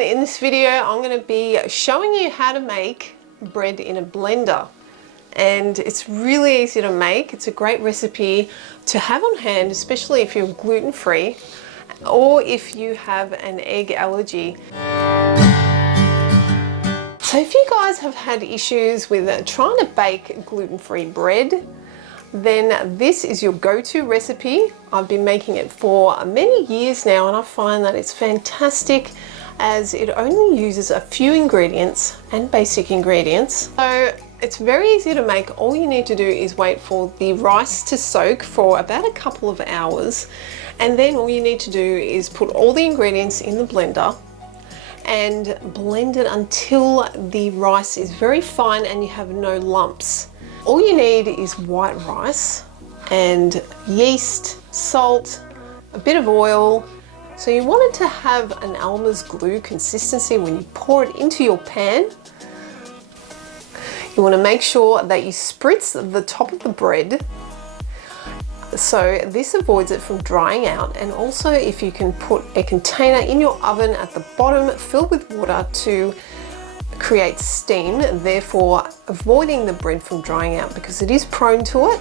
In this video, I'm going to be showing you how to make bread in a blender. And it's really easy to make. It's a great recipe to have on hand, especially if you're gluten-free or if you have an egg allergy. So if you guys have had issues with trying to bake gluten-free bread, then this is your go-to recipe. I've been making it for many years now and I find that it's fantastic as it only uses a few ingredients and basic ingredients. So it's very easy to make. All you need to do is wait for the rice to soak for about a couple of hours, and then all you need to do is put all the ingredients in the blender and blend it until the rice is very fine and you have no lumps. All you need is white rice and yeast, salt, a bit of oil. So you want it to have an Elmer's glue consistency when you pour it into your pan. You want to make sure that you spritz the top of the bread, so this avoids it from drying out. And also, if you can put a container in your oven at the bottom filled with water to create steam, therefore avoiding the bread from drying out because it is prone to it.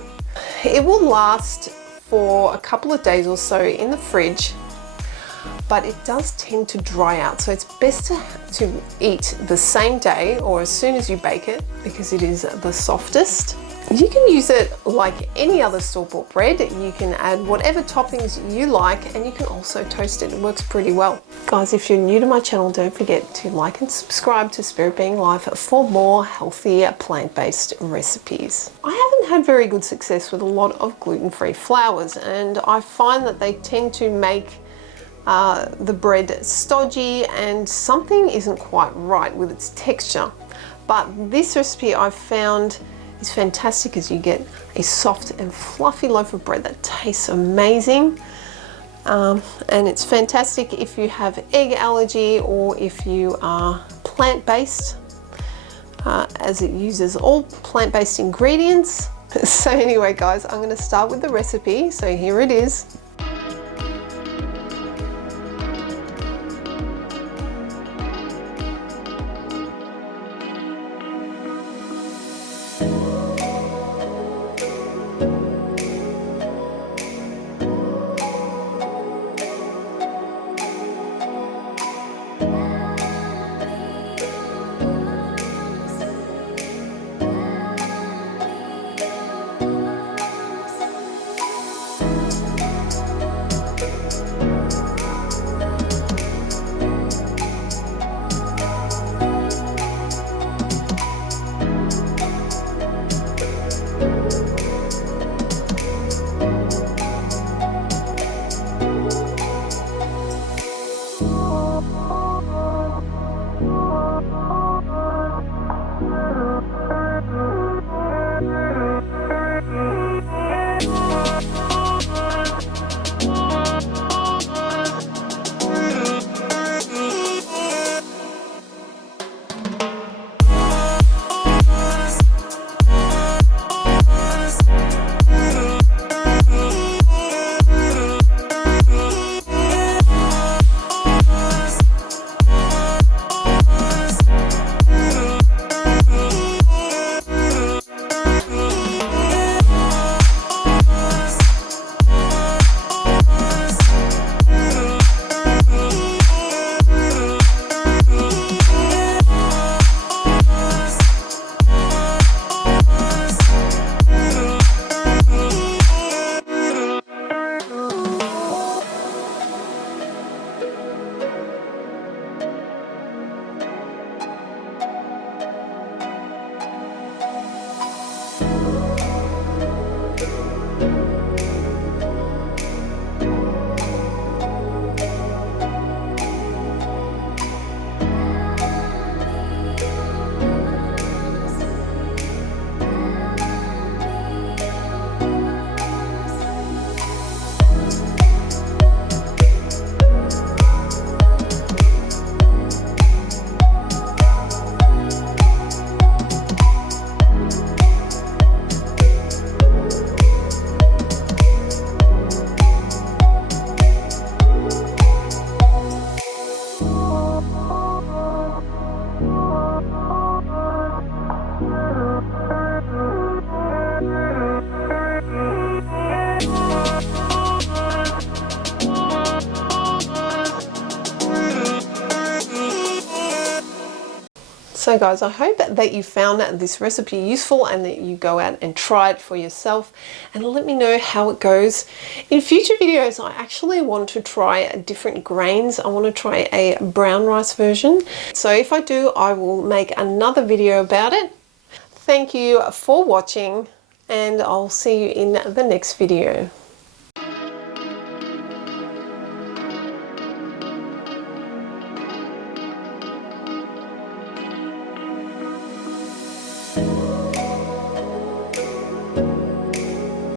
It will last for a couple of days or so in the fridge, but it does tend to dry out. So it's best to eat the same day or as soon as you bake it because it is the softest. You can use it like any other store-bought bread. You can add whatever toppings you like, and you can also toast it. It works pretty well. Guys, if you're new to my channel, don't forget to like and subscribe to Spirit Being Life for more healthy plant-based recipes. I haven't had very good success with a lot of gluten-free flours, and I find that they tend to make the bread stodgy and something isn't quite right with its texture. But this recipe I've found is fantastic as you get a soft and fluffy loaf of bread that tastes amazing. And it's fantastic if you have egg allergy or if you are plant-based, as it uses all plant-based ingredients. So anyway guys, I'm going to start with the recipe. So here it is. So guys, I hope that you found this recipe useful and that you go out and try it for yourself and let me know how it goes. In future videos, I actually want to try different grains. I want to try a brown rice version. So if I do, I will make another video about it. Thank you for watching, and I'll see you in the next video.